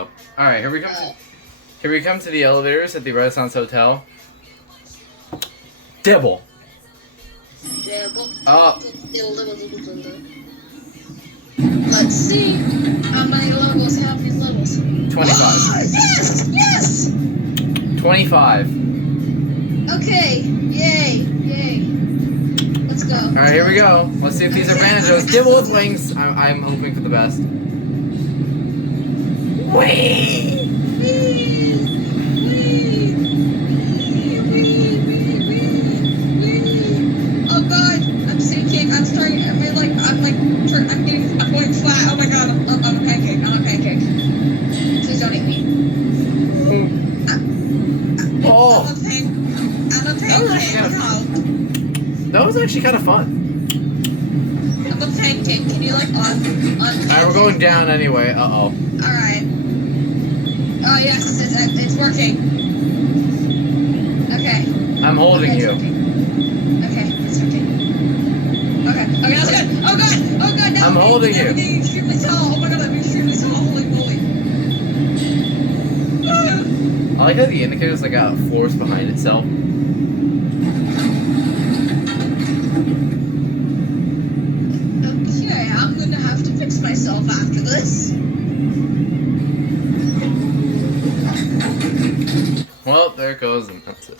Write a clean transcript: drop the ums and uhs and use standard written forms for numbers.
though. All right, here we come. Here we come to the elevators at the Renaissance Hotel. Dibble. Oh. Let's see how many levels have these levels. 25. Yes! Yes! 25. Okay. Yay. Let's go. All right, here we go. Let's see if these are banjos. Dibble with wings. I'm hoping for the best. Whee! Oh god, I'm sinking. I'm starting. I'm going flat. Oh my god, I'm a pancake. I'm a pancake. Please don't eat me. Oh. I'm a pancake. That was actually kind of fun. I'm a pancake. Can you like on? Alright, we're going down anyway. Uh-oh. Alright. Oh yes, it's working. Okay. I'm holding you. Okay, it's working. Okay, that's good. Oh god! Now I'm holding you. I'm getting extremely tall. Oh my god, I'm extremely tall. Holy moly. I like how the indicator's like got floors behind itself. Okay, I'm gonna have to fix myself after this. Well, there it goes, and that's it.